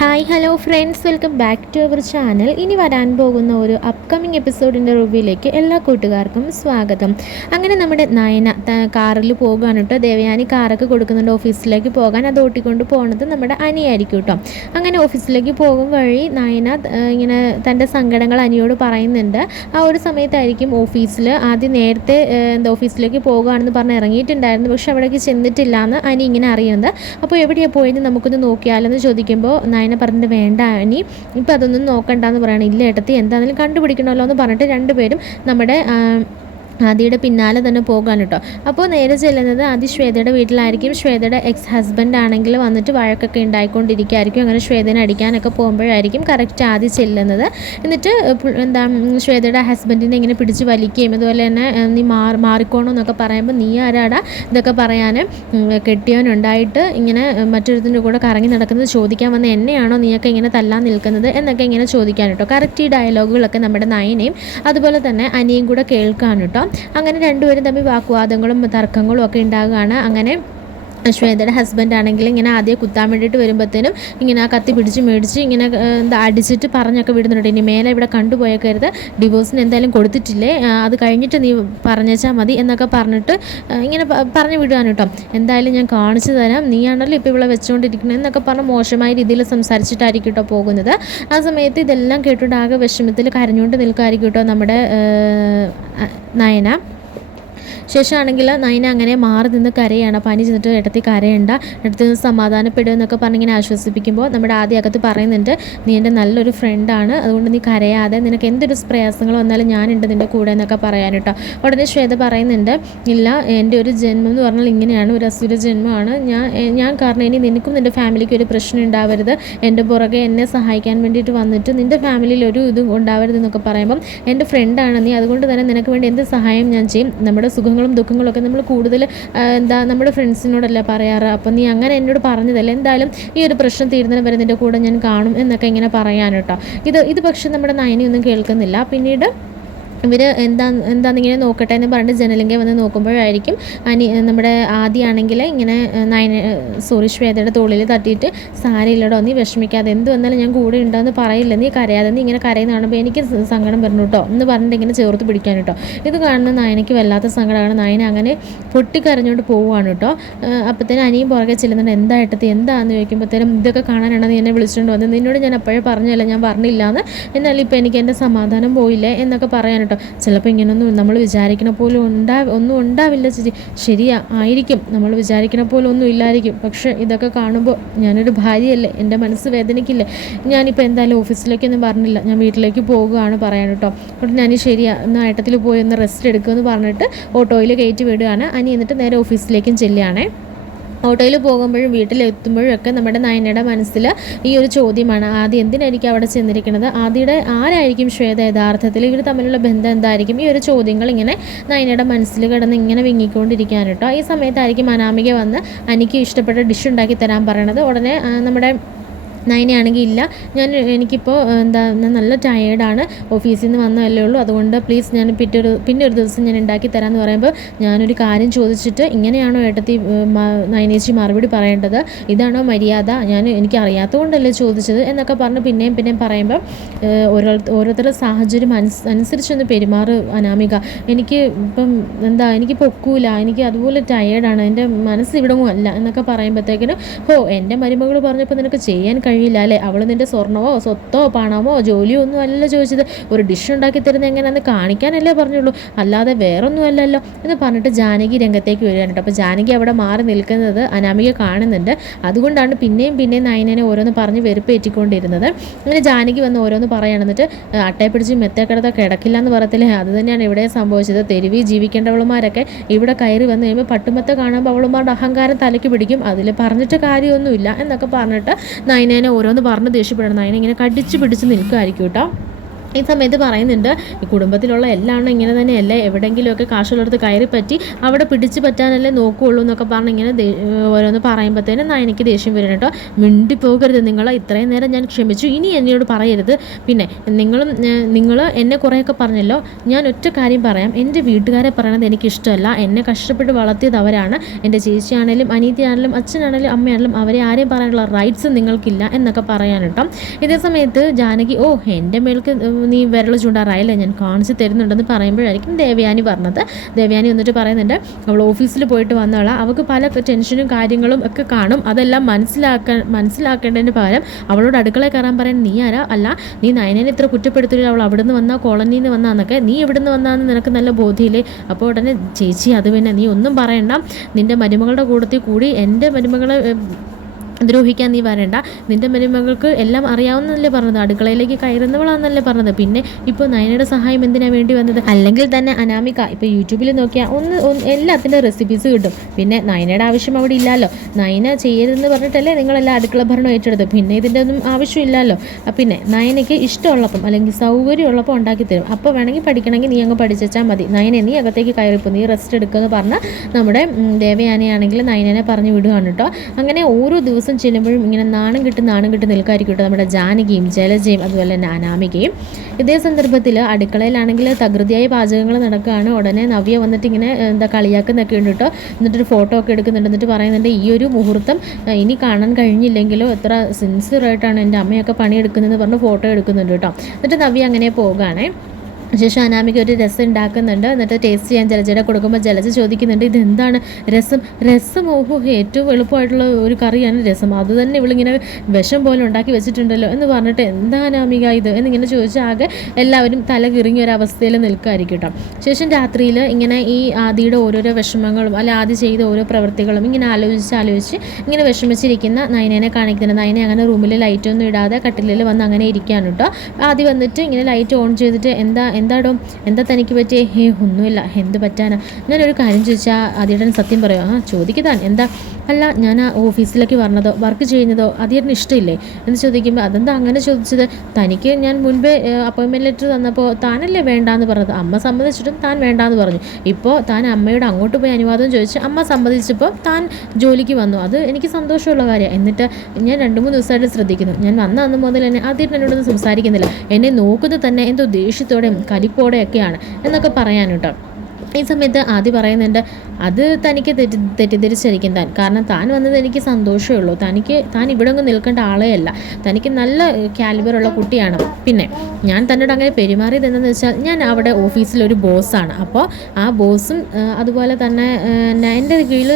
Hi hello friends welcome back to our channel ഇനി വരാൻ പോകുന്ന ഒരു അപ്കമിങ് എപ്പിസോഡിന്റെ റിവ്യൂയിലേക്ക് എല്ലാ കൂട്ടുകാർക്കും സ്വാഗതം. അങ്ങനെ നമ്മുടെ നയന കാറിൽ പോകുകയാണ് കേട്ടോ ദേവയാനി കാറൊക്കെ കൊടുക്കുന്നുണ്ട് ഓഫീസിലേക്ക് പോകാൻ. അത് ഓട്ടിക്കൊണ്ട് പോകുന്നത് നമ്മുടെ അനിയായിരിക്കും കേട്ടോ അങ്ങനെ ഓഫീസിലേക്ക് പോകും വഴി നയന ഇങ്ങനെ തന്റെ സങ്കടങ്ങൾ അനിയോട് പറയുന്നുണ്ട്. ആ ഒരു സമയത്തായിരിക്കും ഓഫീസിൽ ആദ്യം നേരത്തെ എന്താ ഓഫീസിലേക്ക് പോകുകയാണെന്ന് പറഞ്ഞ് ഇറങ്ങിയിട്ടുണ്ടായിരുന്നു. പക്ഷെ അവിടേക്ക് ചെന്നിട്ടില്ല എന്ന് അനി ഇങ്ങനെ അറിയുന്നത്. അപ്പോൾ എവിടെയാണ് പോയെന്ന് നമുക്കൊന്ന് നോക്കിയാലെന്ന് ചോദിക്കുമ്പോൾ നയന പറഞ്ഞിട്ട് വേണ്ട ഇനി ഇപ്പം അതൊന്നും നോക്കണ്ടെന്ന് പറയണം. ഇല്ല ഏട്ടത്തി എന്താണെങ്കിലും കണ്ടുപിടിക്കണമല്ലോ എന്ന് പറഞ്ഞിട്ട് രണ്ടുപേരും നമ്മുടെ ആദിയുടെ പിന്നാലെ തന്നെ പോകാൻ കേട്ടോ അപ്പോൾ നേരെ ചെല്ലുന്നത് ആദ്യ ശ്വേതയുടെ വീട്ടിലായിരിക്കും. ശ്വേതയുടെ എക്സ് ഹസ്ബൻഡ് ആണെങ്കിൽ വന്നിട്ട് വഴക്കൊക്കെ ഉണ്ടായിക്കൊണ്ടിരിക്കുകയായിരിക്കും അങ്ങനെ ശ്വേതനെ അടിക്കാനൊക്കെ പോകുമ്പോഴായിരിക്കും കറക്റ്റ് ആദി ചെല്ലുന്നത്. എന്നിട്ട് എന്താ ശ്വേതയുടെ ഹസ്ബൻഡിനെ ഇങ്ങനെ പിടിച്ച് വലിക്കുകയും അതുപോലെ തന്നെ നീ മാറി മാറിക്കോണോ എന്നൊക്കെ പറയുമ്പോൾ നീ ആരാടാ ഇതൊക്കെ പറയാൻ കെട്ടിയവനുണ്ടായിട്ട് ഇങ്ങനെ മറ്റൊരുത്തിന്റെ കൂടെ കറങ്ങി നടക്കുന്നത് ചോദിക്കാൻ വന്ന എന്നെയാണോ നീയൊക്കെ ഇങ്ങനെ തല്ലാൻ നിൽക്കുന്നത് എന്നൊക്കെ ഇങ്ങനെ ചോദിക്കാൻ കേട്ടോ കറക്റ്റ് ഈ ഡയലോഗുകളൊക്കെ നമ്മുടെ നയനയും അതുപോലെ തന്നെ അനിയും കൂടെ കേൾക്കാൻ കേട്ടോ അങ്ങനെ രണ്ടുപേരും തമ്മിൽ വാക്കുവാദങ്ങളും തർക്കങ്ങളും ഒക്കെ ഉണ്ടാകുകയാണ്. അങ്ങനെ ശ്വേതയുടെ ഹസ്ബൻഡ് ആണെങ്കിൽ ഇങ്ങനെ ആദ്യം കുത്താൻ വേണ്ടിയിട്ട് വരുമ്പോഴത്തേനും ഇങ്ങനെ ആ കത്തി പിടിച്ച് മേടിച്ച് ഇങ്ങനെ എന്താ അടിച്ചിട്ട് പറഞ്ഞൊക്കെ വിടുന്നുണ്ട്. ഇനി മേലെ ഇവിടെ കണ്ടുപോയേക്കരുത്. ഡിവോഴ്സിന് എന്തായാലും കൊടുത്തിട്ടില്ലേ? അത് കഴിഞ്ഞിട്ട് നീ പറഞ്ഞേച്ചാൽ മതി എന്നൊക്കെ പറഞ്ഞിട്ട് ഇങ്ങനെ പറഞ്ഞു വിടുകയാണ് കേട്ടോ. എന്തായാലും ഞാൻ കാണിച്ചു തരാം. നീയാണല്ലോ ഇപ്പോൾ ഇവിടെ വെച്ചുകൊണ്ടിരിക്കുന്നത് എന്നൊക്കെ പറഞ്ഞ് മോശമായ രീതിയിൽ സംസാരിച്ചിട്ടായിരിക്കും കേട്ടോ പോകുന്നത്. ആ സമയത്ത് ഇതെല്ലാം കേട്ടിട്ട് ആകെ വിഷമത്തിൽ കരഞ്ഞുകൊണ്ട് നിൽക്കുമായിരിക്കും കേട്ടോ നമ്മുടെ നയന. ശേഷമാണെങ്കിൽ നൈന അങ്ങനെ മാറി നിന്ന് കരയാണ്. പനി ചെന്നിട്ട് ഇടത്തി കരയണ്ട. ഇടത്തിൽ നിന്ന് സമാധാനപ്പെടുക എന്നൊക്കെ പറഞ്ഞിങ്ങനെ ആശ്വസിപ്പിക്കുമ്പോൾ നമ്മുടെ ആദ്യ അകത്ത് പറയുന്നുണ്ട് നീ എന്റെ നല്ലൊരു ഫ്രണ്ടാണ് അതുകൊണ്ട് നീ കരയാതെ നിനക്ക് എന്തൊരു പ്രയാസങ്ങൾ വന്നാലും ഞാനുണ്ട് നിന്റെ കൂടെ എന്നൊക്കെ പറയാൻ കേട്ടോ. ഉടനെ ശ്വേത പറയുന്നുണ്ട് ഇല്ല എന്റെ ഒരു ജന്മം എന്ന് പറഞ്ഞാൽ ഇങ്ങനെയാണ്. ഒരു അസുര ജന്മമാണ്. ഞാൻ ഞാൻ കാരണം ഇനി നിനക്കും നിന്റെ ഫാമിലിക്ക് ഒരു പ്രശ്നം ഉണ്ടാവരുത്. എന്റെ പുറകെ എന്നെ സഹായിക്കാൻ വേണ്ടിയിട്ട് വന്നിട്ട് നിന്റെ ഫാമിലിയിൽ ഒരു ഇതും ഉണ്ടാവരുത് എന്നൊക്കെ പറയുമ്പം എന്റെ ഫ്രണ്ടാണ് നീ. അതുകൊണ്ട് തന്നെ നിനക്ക് വേണ്ടി എന്ത് സഹായം ഞാൻ ചെയ്യും? നമ്മുടെ സുഖങ്ങളും ദുഃഖങ്ങളും ഒക്കെ നമ്മൾ കൂടുതൽ എന്താ നമ്മുടെ ഫ്രണ്ട്സിനോടല്ല പറയാറ്? അപ്പം നീ അങ്ങനെ എന്നോട് പറഞ്ഞതല്ല? എന്തായാലും ഈ ഒരു പ്രശ്നം തീരുന്നതിന് വരെ നിന്റെ കൂടെ ഞാൻ കാണും എന്നൊക്കെ ഇങ്ങനെ പറയാൻ കേട്ടോ. ഇത് ഇത് പക്ഷേ നമ്മുടെ നയനിയൊന്നും കേൾക്കുന്നില്ല. പിന്നീട് ഇവർ എന്താ എന്താന്നിങ്ങനെ നോക്കട്ടെ എന്ന് പറഞ്ഞിട്ട് ജനലിംഗ വന്ന് നോക്കുമ്പോഴായിരിക്കും അനി നമ്മുടെ ആദ്യമാണെങ്കിൽ ഇങ്ങനെ നയന സോറി ശ്വേതയുടെ തോളിൽ തട്ടിയിട്ട് സാരയില്ലടോ നീ വിഷമിക്കാതെ എന്ത് വന്നാലും ഞാൻ കൂടെ ഉണ്ടാവുമെന്ന് പറയില്ല നീ കരയാതെ നീ ഇങ്ങനെ കരയുന്ന കാണുമ്പോൾ എനിക്ക് സങ്കടം വരണം കേട്ടോ എന്ന് പറഞ്ഞിട്ട് ഇങ്ങനെ ചേർത്ത് പിടിക്കാൻ കേട്ടോ ഇത് കാണുന്ന നയനയ്ക്ക് വല്ലാത്ത സങ്കടമാണ് നയന അങ്ങനെ പൊട്ടിക്കരഞ്ഞുകൊണ്ട് പോവുകയാണ് കേട്ടോ അപ്പോഴത്തേനും അനിയും പുറകെ ചെല്ലുന്നുണ്ട്. എന്തായിട്ടത് എന്താണെന്ന് ചോദിക്കുമ്പോഴത്തേനും ഇതൊക്കെ കാണാനാണ് നീ എന്നെ വിളിച്ചുകൊണ്ട് വന്നത് നിന്നോട് ഞാൻ അപ്പോഴേ പറഞ്ഞല്ല ഞാൻ പറഞ്ഞില്ല എന്ന് എന്നാലും ഇപ്പോൾ എനിക്ക് എന്റെ സമാധാനം പോയില്ലേ എന്നൊക്കെ പറയാൻ കേട്ടോ. ചിലപ്പോൾ ഇങ്ങനൊന്നും നമ്മൾ വിചാരിക്കണ പോലും ഉണ്ടാ ഒന്നും ഉണ്ടാവില്ല ചേച്ചി. ശരിയാ ആയിരിക്കും. നമ്മൾ വിചാരിക്കണ പോലെ ഒന്നും ഇല്ലായിരിക്കും. പക്ഷേ ഇതൊക്കെ കാണുമ്പോൾ ഞാനൊരു ഭാര്യയല്ലേ എന്റെ മനസ്സ് വേദനിക്കില്ലേ? ഞാനിപ്പോൾ എന്തായാലും ഓഫീസിലേക്കൊന്നും പറഞ്ഞില്ല. ഞാൻ വീട്ടിലേക്ക് പോകുകയാണ് പറയാൻ കേട്ടോ. അപ്പോൾ ഞാൻ ശരിയാ ഒന്ന് ആട്ടത്തിൽ പോയി ഒന്ന് റെസ്റ്റ് എടുക്കുമെന്ന് പറഞ്ഞിട്ട് ഓട്ടോയിൽ കയറ്റി വിടുകയാണ് അനി എന്നിട്ട് നേരെ ഓഫീസിലേക്കും ചെല്ലുകയാണേ ഓട്ടോയിൽ പോകുമ്പോഴും വീട്ടിലെത്തുമ്പോഴും ഒക്കെ നമ്മുടെ നയനയുടെ മനസ്സിൽ ഈ ഒരു ചോദ്യമാണ്. ആദ്യം എന്തിനായിരിക്കും അവിടെ ചെന്നിരിക്കുന്നത്? ആദ്യയുടെ ആരായിരിക്കും ശ്വേത യഥാർത്ഥത്തിൽ? ഇവർ തമ്മിലുള്ള ബന്ധം എന്തായിരിക്കും? ഈ ഒരു ചോദ്യങ്ങൾ ഇങ്ങനെ നയനയുടെ മനസ്സിൽ കിടന്ന് ഇങ്ങനെ വിങ്ങിക്കൊണ്ടിരിക്കാൻ കേട്ടോ. ഈ സമയത്തായിരിക്കും അനാമിക വന്ന് എനിക്ക് ഇഷ്ടപ്പെട്ട ഡിഷ് ഉണ്ടാക്കി തരാൻ പറയണത്. ഉടനെ നമ്മുടെ നയനയാണെങ്കിൽ ഇല്ല. ഞാൻ എനിക്കിപ്പോൾ എന്താ ഞാൻ നല്ല ടയേർഡാണ് ഓഫീസിൽ നിന്ന് വന്നതല്ലേ ഉള്ളൂ. അതുകൊണ്ട് പ്ലീസ് ഞാൻ പിറ്റേ ഒരു പിന്നെ ഒരു ദിവസം ഞാൻ ഉണ്ടാക്കി തരാമെന്ന് പറയുമ്പോൾ ഞാനൊരു കാര്യം ചോദിച്ചിട്ട് ഇങ്ങനെയാണോ ഏട്ടത്തി നയനേച്ചി മറുപടി പറയേണ്ടത്? ഇതാണോ മര്യാദ? ഞാൻ എനിക്ക് അറിയാത്തതുകൊണ്ടല്ലേ ചോദിച്ചത് എന്നൊക്കെ പറഞ്ഞ് പിന്നെയും പിന്നെയും പറയുമ്പോൾ ഓരോ ഓരോരുത്തരുടെ സാഹചര്യം അനുസ് അനുസരിച്ചൊന്ന് പെരുമാറ് അനാമിക. എനിക്ക് ഇപ്പം എന്താ എനിക്ക് പൊക്കൂല. എനിക്ക് അതുപോലെ ടയേർഡാണ് എന്റെ മനസ്സ് ഇവിടവും അല്ല എന്നൊക്കെ പറയുമ്പോഴത്തേക്കിനും ഹോ എന്റെ മരുമകൾ പറഞ്ഞപ്പോൾ നിനക്ക് ചെയ്യാൻ കഴിയില്ല അല്ലേ? അവൾ നിന്റെ സ്വർണമോ സ്വത്തോ പണമോ ജോലിയോ ഒന്നും അല്ലല്ലോ ചോദിച്ചത്. ഒരു ഡിഷ് ഉണ്ടാക്കി തരുന്നത് എങ്ങനെയാണെന്ന് കാണിക്കാനല്ലേ പറഞ്ഞുള്ളൂ. അല്ലാതെ വേറൊന്നും അല്ലല്ലോ എന്ന് പറഞ്ഞിട്ട് ജാനകി രംഗത്തേക്ക് വരികയാണ് കേട്ടോ. അപ്പോൾ ജാനകി അവിടെ മാറി നിൽക്കുന്നത് അനാമിക കാണുന്നുണ്ട്. അതുകൊണ്ടാണ് പിന്നെയും പിന്നെയും നയനനെ ഓരോന്ന് പറഞ്ഞ് വെറുപ്പേറ്റിക്കൊണ്ടിരുന്നത്. അങ്ങനെ ജാനകി വന്ന് ഓരോന്ന് പറയുകയാണെന്നിട്ട് അട്ടയെ പിടിച്ച് മെത്തേക്കിടത്ത് കിടത്ത കിടക്കില്ല എന്ന് പറയത്തില്ലേ? അത് തന്നെയാണ് ഇവിടെ സംഭവിച്ചത്. തെരുവി ജീവിക്കേണ്ടവളുമാരൊക്കെ ഇവിടെ കയറി വന്നു കഴിയുമ്പോൾ പട്ടുമത്ത കാണുമ്പോൾ അവളുമാരുടെ അഹങ്കാരം തലയ്ക്ക് പിടിക്കും. അതിൽ പറഞ്ഞിട്ട് കാര്യമൊന്നുമില്ല എന്നൊക്കെ പറഞ്ഞിട്ട് നയനേനെ ഓരോന്ന് പറഞ്ഞ് ദേഷ്യപ്പെടണം നയന ഇങ്ങനെ കടിച്ചു പിടിച്ച് നിൽക്കുമായിരിക്കും കേട്ടോ. ഈ സമയത്ത് പറയുന്നുണ്ട് കുടുംബത്തിലുള്ള എല്ലാവരും ഇങ്ങനെ തന്നെയല്ലേ? എവിടെയെങ്കിലുമൊക്കെ കാശുള്ളടത്ത് കയറി പറ്റി അവിടെ പിടിച്ച് പറ്റാനല്ലേ നോക്കുകയുള്ളൂ എന്നൊക്കെ പറഞ്ഞ് ഇങ്ങനെ ഓരോന്ന് പറയുമ്പോഴത്തേനും എനിക്ക് ദേഷ്യം വരും കേട്ടോ. മിണ്ടി പോകരുത് നിങ്ങൾ ഇത്രയും നേരം ഞാൻ ക്ഷമിച്ചു. ഇനി എന്നോട് പറയരുത്. പിന്നെ നിങ്ങളും നിങ്ങൾ എന്നെ കുറേയൊക്കെ പറഞ്ഞല്ലോ. ഞാൻ ഒറ്റ കാര്യം പറയാം. എന്റെ വീട്ടുകാരെ പറയണത് എനിക്കിഷ്ടമല്ല. എന്നെ കഷ്ടപ്പെട്ട് വളർത്തിയത് അവരാണ് എന്റെ ചേച്ചിയാണേലും അനീതിയാണേലും അച്ഛനാണേലും അമ്മയാണേലും അവരെ ആരെയും പറയാനുള്ള റൈറ്റ്സ് നിങ്ങൾക്കില്ല എന്നൊക്കെ പറയാൻ ഇതേ സമയത്ത് ജാനകി ഓ എന്റെ മേൾക്ക് നീ വിരൽ ചൂണ്ടാറായില്ല ഞാൻ കാണിച്ച് തരുന്നുണ്ടെന്ന് പറയുമ്പോഴായിരിക്കും ദേവയാനി പറഞ്ഞത്. ദേവയാനി വന്നിട്ട് പറയുന്നുണ്ട് അവൾ ഓഫീസിൽ പോയിട്ട് വന്നവള. അവൾക്ക് പല ടെൻഷനും കാര്യങ്ങളും ഒക്കെ കാണും. അതെല്ലാം മനസ്സിലാക്കാൻ മനസ്സിലാക്കേണ്ടതിന് പകരം അവളോട് അടുക്കളയിൽ കയറാൻ പറയാൻ നീ ആരാ? അല്ല നീ നയനനെ ഇത്ര കുറ്റപ്പെടുത്തില്ല അവൾ അവിടെ നിന്ന് വന്നാ? കോളനിയിൽ നിന്ന് വന്നാന്നൊക്കെ നീ ഇവിടെ നിന്ന് വന്നാന്ന് നിനക്ക് നല്ല ബോധ്യമില്ലേ? അപ്പോൾ ഉടനെ ചേച്ചി അത് പിന്നെ നീ ഒന്നും പറയണ്ട. നിന്റെ മരുമകളുടെ കൂട്ടത്തിൽ കൂടി എന്റെ മരുമകളെ ദ്രോഹിക്കാൻ നീ വരണ്ട. നിന്റെ മരുമകൾക്ക് എല്ലാം അറിയാവുന്നതല്ലേ പറഞ്ഞത്. അടുക്കളയിലേക്ക് കയറുന്നവളാണെന്നല്ലേ പറഞ്ഞത്. പിന്നെ ഇപ്പോൾ നയനയുടെ സഹായം എന്തിനാ വേണ്ടി വന്നത്? അല്ലെങ്കിൽ തന്നെ അനാമിക ഇപ്പോൾ യൂട്യൂബിൽ നോക്കിയാൽ ഒന്ന് എല്ലാത്തിന്റെ റെസിപ്പീസ് കിട്ടും. പിന്നെ നയനയുടെ ആവശ്യം അവിടെ ഇല്ലല്ലോ നയന ചെയ്യരുതെന്ന് പറഞ്ഞിട്ടല്ലേ നിങ്ങളെല്ലാം അടുക്കള ഭരണം ഏറ്റെടുത്ത് പിന്നെ ഇതിന്റെ ഒന്നും ആവശ്യമില്ലല്ലോ പിന്നെ നയനയ്ക്ക് ഇഷ്ടമുള്ളപ്പം അല്ലെങ്കിൽ സൗകര്യമുള്ളപ്പോൾ ഉണ്ടാക്കി തരും. അപ്പോൾ വേണമെങ്കിൽ പഠിക്കണമെങ്കിൽ നീ അങ്ങ് പഠിച്ചാൽ മതി. നയനെ നീ അകത്തേക്ക് കയറിപ്പോ. നീ റെസ്റ്റ് എടുക്കുമെന്ന് പറഞ്ഞാൽ നമ്മുടെ ദേവയാനയാണെങ്കിൽ നയനനെ പറഞ്ഞു വിടുകയാണ് കേട്ടോ. അങ്ങനെ ഓരോ ദിവസം ചെല്ലുമ്പോഴും ഇങ്ങനെ നാണം കിട്ടി നാണം കിട്ടി നിൽക്കായിരിക്കും നമ്മുടെ ജാനകിയും ജലജയും അതുപോലെ തന്നെ അനാമികയും. ഇതേ സന്ദർഭത്തിൽ അടുക്കളയിലാണെങ്കിൽ തകൃതിയായ പാചകങ്ങൾ നടക്കുകയാണ്. ഉടനെ നവ്യ വന്നിട്ട് ഇങ്ങനെ എന്താ കളിയാക്കുന്നൊക്കെ ഉണ്ട് കേട്ടോ. എന്നിട്ടൊരു ഫോട്ടോ ഒക്കെ എടുക്കുന്നുണ്ട്. എന്നിട്ട് പറയുന്നുണ്ട് ഈ ഒരു മുഹൂർത്തം ഇനി കാണാൻ കഴിഞ്ഞില്ലെങ്കിലോ? എത്ര സിൻസിയറായിട്ടാണ് എന്റെ അമ്മയൊക്കെ പണിയെടുക്കുന്നതെന്ന് പറഞ്ഞ് ഫോട്ടോ എടുക്കുന്നുണ്ട് കേട്ടോ. എന്നിട്ട് നവ്യ അങ്ങനെ പോകുകയാണേ ശേഷം അനാമിക ഒരു രസം ഉണ്ടാക്കുന്നുണ്ട്. എന്നിട്ട് ടേസ്റ്റ് ചെയ്യാൻ ജലജയുടെ കൊടുക്കുമ്പോൾ ജലജ ചോദിക്കുന്നുണ്ട് ഇതെന്താണ് രസം? രസം ഓഹോ ഏറ്റവും എളുപ്പമായിട്ടുള്ള ഒരു കറിയാണ് രസം. അത് തന്നെ ഇവളിങ്ങനെ വിഷം പോലെ ഉണ്ടാക്കി വെച്ചിട്ടുണ്ടല്ലോ. എന്ന് പറഞ്ഞിട്ട് എന്താ അനാമിക ഇത്? എന്നിങ്ങനെ ചോദിച്ചാൽ ആകെ എല്ലാവരും തല കിറങ്ങിയ ഒരു അവസ്ഥയിൽ നിൽക്കുമായിരിക്കും കേട്ടോ ശേഷം രാത്രിയിൽ ഇങ്ങനെ ഈ ആദിയുടെ ഓരോരോ വിഷമങ്ങളും അല്ല ആദ്യ ചെയ്ത ഓരോ പ്രവൃത്തികളും ഇങ്ങനെ ആലോചിച്ച് ആലോചിച്ച് ഇങ്ങനെ വിഷമിച്ചിരിക്കുന്ന നയനേനെ കാണിക്കുന്നുണ്ട് നയനെ അങ്ങനെ റൂമിൽ ലൈറ്റൊന്നും ഇടാതെ കട്ടിലിൽ വന്ന് അങ്ങനെ ഇരിക്കുകയാണ് കേട്ടോ ആദ്യം വന്നിട്ട് ഇങ്ങനെ ലൈറ്റ് ഓൺ ചെയ്തിട്ട് എന്താ എന്താടോ? എന്താ തനിക്ക് പറ്റിയേ? ഹേ ഒന്നുമില്ല. എന്ത് പറ്റാനാ? ഞാനൊരു കാര്യം ചോദിച്ചാൽ ആദ്യേട്ടൻ സത്യം പറയോ? ആ ചോദിക്കുതാൻ എന്താ? അല്ല ഞാൻ ആ ഓഫീസിലേക്ക് വരണതോ? വർക്ക് ചെയ്യുന്നതോ? ആദ്യേട്ടന് ഇഷ്ടമില്ലേ? എന്ന് ചോദിക്കുമ്പോൾ അതെന്താ അങ്ങനെ ചോദിച്ചത്? തനിക്ക് ഞാൻ മുൻപേ അപ്പോയിൻമെന്റ് ലെറ്റർ തന്നപ്പോൾ താനല്ലേ വേണ്ടാന്ന് പറഞ്ഞത്? അമ്മ സമ്മതിച്ചിട്ടും താൻ വേണ്ടാന്ന് പറഞ്ഞു. ഇപ്പോൾ താൻ അമ്മയോട് അങ്ങോട്ട് പോയി അനുവാദം ചോദിച്ച് അമ്മ സമ്മതിച്ചപ്പോൾ താൻ ജോലിക്ക് വന്നു. അത് എനിക്ക് സന്തോഷമുള്ള കാര്യമാണ് എന്നിട്ട് ഞാൻ രണ്ട് മൂന്ന് ദിവസമായിട്ട് ശ്രദ്ധിക്കുന്നു. ഞാൻ വന്ന അന്ന് മുതൽ തന്നെ ആദ്യം എന്നോടൊന്നും സംസാരിക്കുന്നില്ല. എന്നെ നോക്കുന്നത് തന്നെ എന്തോ ദേഷ്യത്തോടെയും കലിപ്പോടെയൊക്കെയാണ് എന്നൊക്കെ പറയാൻ ഈ സമയത്ത് ആദ്യം പറയുന്നുണ്ട് അത് തനിക്ക് തെറ്റി തെറ്റിദ്ധരിച്ചിരിക്കും താൻ. കാരണം താൻ വന്നത് എനിക്ക് സന്തോഷമേ ഉള്ളൂ. തനിക്ക് താൻ ഇവിടെ ഒന്നും നിൽക്കേണ്ട ആളേ അല്ല തനിക്ക് നല്ല കാലിബറുള്ള കുട്ടിയാണ്. പിന്നെ ഞാൻ തന്നോട് അങ്ങനെ പെരുമാറിയത് എന്തെന്ന് വെച്ചാൽ ഞാൻ അവിടെ ഓഫീസിലൊരു ബോസാണ് അപ്പോൾ ആ ബോസും അതുപോലെ തന്നെ എന്റെ കീഴിൽ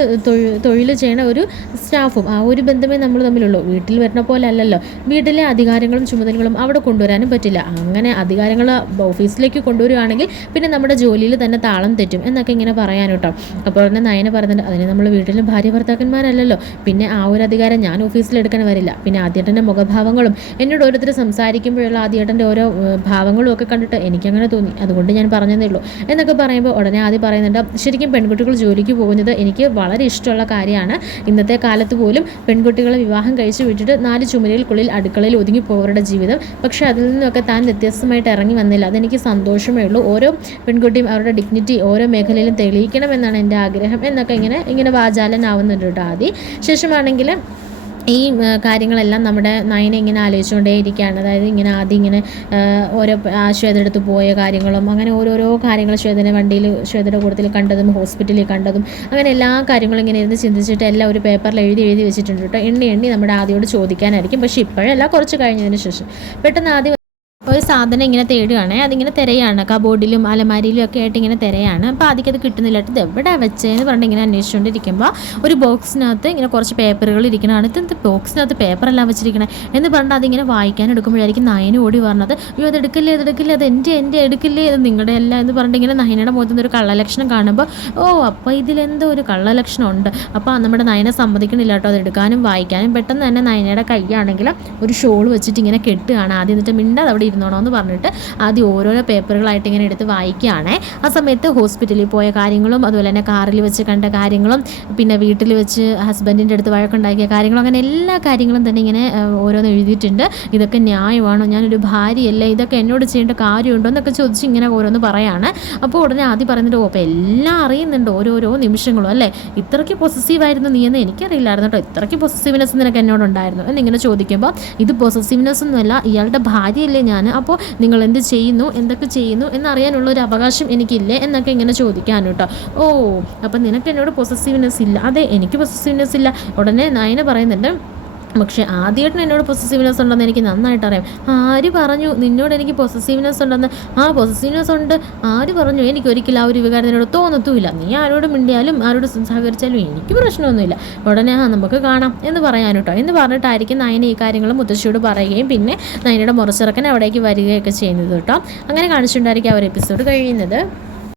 തൊഴിൽ ചെയ്യണ ഒരു സ്റ്റാഫും ആ ഒരു ബന്ധമേ നമ്മൾ തമ്മിലുള്ളൂ. വീട്ടിൽ വരുന്ന പോലെ അല്ലല്ലോ. വീട്ടിലെ അധികാരങ്ങളും ചുമതലകളും അവിടെ കൊണ്ടുവരാനും പറ്റില്ല. അങ്ങനെ അധികാരങ്ങൾ ഓഫീസിലേക്ക് കൊണ്ടുവരികയാണെങ്കിൽ പിന്നെ നമ്മുടെ ജോലിയിൽ തന്നെ താളം തെറ്റും എന്നൊക്കെ ഇങ്ങനെ പറയാൻ കേട്ടോ അപ്പോൾ തന്നെ നയന പറഞ്ഞിട്ട് അതിന് നമ്മൾ വീട്ടിലും ഭാര്യ ഭർത്താക്കന്മാരല്ലല്ലോ. പിന്നെ ആ ഒരു അധികാരം ഞാൻ ഓഫീസിലെടുക്കാൻ വരില്ല. പിന്നെ ആദ്യേട്ടന്റെ മുഖഭാവങ്ങളും എന്നോട് ഓരോരുത്തർ സംസാരിക്കുമ്പോഴുള്ള ആദ്യേട്ടന്റെ ഓരോ ഭാവങ്ങളും ഒക്കെ കണ്ടിട്ട് എനിക്കങ്ങനെ തോന്നി. അതുകൊണ്ട് ഞാൻ പറഞ്ഞതേ ഉള്ളൂ. എന്നൊക്കെ പറയുമ്പോൾ ഉടനെ ആദ്യം പറയുന്നുണ്ട് ശരിക്കും പെൺകുട്ടികൾ ജോലിക്ക് പോകുന്നത് എനിക്ക് വളരെ ഇഷ്ടമുള്ള കാര്യമാണ്. ഇന്നത്തെ കാലത്ത് പോലും പെൺകുട്ടികളെ വിവാഹം കഴിച്ചു വിട്ടിട്ട് നാല് ചുമരുകൾക്കുള്ളിൽ അടുക്കളയിൽ ഒതുങ്ങി പോവരുടെ ജീവിതം. പക്ഷേ അതിൽ നിന്നൊക്കെ താൻ വ്യത്യസ്തമായിട്ട് ഇറങ്ങി വന്നില്ല. അതെനിക്ക് സന്തോഷമേ ഉള്ളൂ. ഓരോ പെൺകുട്ടിയും അവരുടെ ഡിഗ്നിറ്റി ഓരോ മേഖലയിലും തെളിയിക്കണമെന്നാണ് എന്റെ ആഗ്രഹം എന്നൊക്കെ ഇങ്ങനെ ഇങ്ങനെ വാചാലനാവുന്നുണ്ട് കേട്ടോ ആദ്യം ശേഷമാണെങ്കിൽ ഈ കാര്യങ്ങളെല്ലാം നമ്മുടെ നയനെ ഇങ്ങനെ ആലോചിച്ചുകൊണ്ടേ ഇരിക്കുകയാണ്. അതായത് ഇങ്ങനെ ആദ്യം ഇങ്ങനെ ഓരോ ശ്വേതയെടുത്ത് പോയ കാര്യങ്ങളും അങ്ങനെ ഓരോരോ കാര്യങ്ങൾ ശ്വേതനെ വണ്ടിയിൽ ശ്വേതയുടെ കൂട്ടത്തിൽ കണ്ടതും ഹോസ്പിറ്റലിൽ കണ്ടതും അങ്ങനെ എല്ലാ കാര്യങ്ങളും ഇങ്ങനെ ഇരുന്ന് ചിന്തിച്ചിട്ട് എല്ലാം ഒരു പേപ്പറിൽ എഴുതി എഴുതി വെച്ചിട്ടുണ്ട് കേട്ടോ. എണ്ണി എണ്ണി നമ്മുടെ ആദ്യയോട് ചോദിക്കാനായിരിക്കും. പക്ഷേ ഇപ്പോഴല്ല കുറച്ച് കഴിഞ്ഞതിന് ശേഷം. പെട്ടെന്ന് ആദ്യം ഒരു സാധനം ഇങ്ങനെ തേടുകയാണ് അതിങ്ങനെ തിരയാണ്. കബോർഡിലും അലമാരിയിലും ഒക്കെ ആയിട്ട് ഇങ്ങനെ തിരയാണ്. അപ്പോൾ ആദ്യം അത് കിട്ടുന്നില്ല. ഇത് എവിടെ വെച്ചതെന്ന് പറഞ്ഞിട്ട് ഇങ്ങനെ അന്വേഷിച്ചുകൊണ്ടിരിക്കുമ്പോൾ ഒരു ബോക്സിനകത്ത് ഇങ്ങനെ കുറച്ച് പേപ്പറുകൾ ഇരിക്കണതാണ്. ഇത് ബോക്സിനകത്ത് പേപ്പറെല്ലാം വെച്ചിരിക്കണേ എന്ന് പറഞ്ഞിട്ട് അതിങ്ങനെ വായിക്കാൻ എടുക്കുമ്പോഴായിരിക്കും നയന ഓടി പറഞ്ഞത് അയ്യോ അത് എടുക്കില്ലേ അത് എടുക്കില്ലേ അത് എന്റെ എന്റെ എടുക്കില്ലേ ഇത് നിങ്ങളുടെ അല്ല എന്ന് പറഞ്ഞിട്ട് ഇങ്ങനെ നയനയുടെ മുഖത്ത് ഒരു കള്ളലക്ഷണം കാണുമ്പോൾ ഓ അപ്പോൾ ഇതിലെന്തോ ഒരു കള്ളലക്ഷണം ഉണ്ട് അപ്പോൾ നമ്മുടെ നയനെ സമ്മതിക്കണില്ല കേട്ടോ. അത് എടുക്കാനും വായിക്കാനും പെട്ടെന്ന് തന്നെ നയനയുടെ കൈയാണെങ്കിൽ ഒരു ഷോൾ വെച്ചിട്ട് ഇങ്ങനെ കെട്ടുകയാണ്. ആദ്യം എന്നിട്ട് മിണ്ടാതെ അവിടെ ഇരുന്നോളൂ തന്നോണോ എന്ന് പറഞ്ഞിട്ട് ആദ്യം ഓരോരോ പേപ്പറുകളായിട്ട് ഇങ്ങനെ എടുത്ത് വായിക്കുകയാണേ. ആ സമയത്ത് ഹോസ്പിറ്റലിൽ പോയ കാര്യങ്ങളും അതുപോലെ തന്നെ കാറിൽ വെച്ച് കണ്ട കാര്യങ്ങളും പിന്നെ വീട്ടിൽ വെച്ച് ഹസ്ബൻഡിന്റെ അടുത്ത് വഴക്കുണ്ടാക്കിയ കാര്യങ്ങളും അങ്ങനെ എല്ലാ കാര്യങ്ങളും തന്നെ ഇങ്ങനെ ഓരോന്ന് എഴുതിയിട്ടുണ്ട്. ഇതൊക്കെ ന്യായമാണോ? ഞാനൊരു ഭാര്യയല്ലേ? ഇതൊക്കെ എന്നോട് ചെയ്യേണ്ട കാര്യമുണ്ടോ? എന്നൊക്കെ ചോദിച്ച് ഇങ്ങനെ ഓരോന്ന് പറയാണ്. അപ്പോൾ ഉടനെ ആദ്യം പറയുന്നുണ്ട് ഓ അപ്പോൾ എല്ലാം അറിയുന്നുണ്ട് ഓരോരോ നിമിഷങ്ങളും അല്ലേ? ഇത്രയ്ക്ക് പൊസസീവ് ആയിരുന്നു നീ എന്ന് എനിക്കറിയില്ലായിരുന്നു കേട്ടോ. ഇത്രയ്ക്ക് പൊസസീവ്നെസ് നിനക്ക് എന്നോടുണ്ടായിരുന്നു എന്നിങ്ങനെ ചോദിക്കുമ്പോൾ ഇത് പൊസസീവ്നെസ് ഒന്നുമല്ല ഇയാളുടെ ഭാര്യയല്ലേ ഞാൻ അപ്പോൾ നിങ്ങൾ എന്ത് ചെയ്യുന്നു? എന്തൊക്കെ ചെയ്യുന്നു? എന്നറിയാനുള്ള ഒരു അവകാശം എനിക്കില്ലേ? എന്നൊക്കെ ഇങ്ങനെ ചോദിക്കാനും കേട്ടോ. ഓ അപ്പം നിനക്ക് എന്നോട് പൊസസീവ്നെസ് ഇല്ല. അതെ എനിക്ക് പൊസസീവ്നെസ് ഇല്ല. ഉടനെ നയന പറയുന്നുണ്ട് പക്ഷേ ആദ്യമായിട്ട് എന്നോട് പൊസസീവ്നെസ് ഉണ്ടെന്ന് എനിക്ക് നന്നായിട്ട് അറിയാം. ആര് പറഞ്ഞു നിന്നോട് എനിക്ക് പൊസസീവ്നെസ് ഉണ്ടെന്ന്? ആ പൊസസീവ്നെസ് ഉണ്ട്. ആര് പറഞ്ഞു എനിക്ക് ഒരിക്കലും ആ ഒരു വികാരം നിന്നോട് തോന്നത്തുമില്ല. നീ ആരോട് മിണ്ടിയാലും ആരോട് സഹകരിച്ചാലും എനിക്ക് പ്രശ്നമൊന്നുമില്ല. ഉടനെ ആ നമുക്ക് കാണാം എന്ന് പറയാൻ കേട്ടോ. എന്ന് പറഞ്ഞിട്ടായിരിക്കും നയന ഈ കാര്യങ്ങൾ മുത്തശ്ശിയോട് പറയുകയും പിന്നെ നയനയുടെ മുറച്ചിറക്കൻ അവിടേക്ക് വരികയൊക്കെ ചെയ്യുന്നത് കേട്ടോ. അങ്ങനെ കാണിച്ചിട്ടുണ്ടായിരിക്കും ആ ഒരു എപ്പിസോഡ് കഴിയുന്നത്.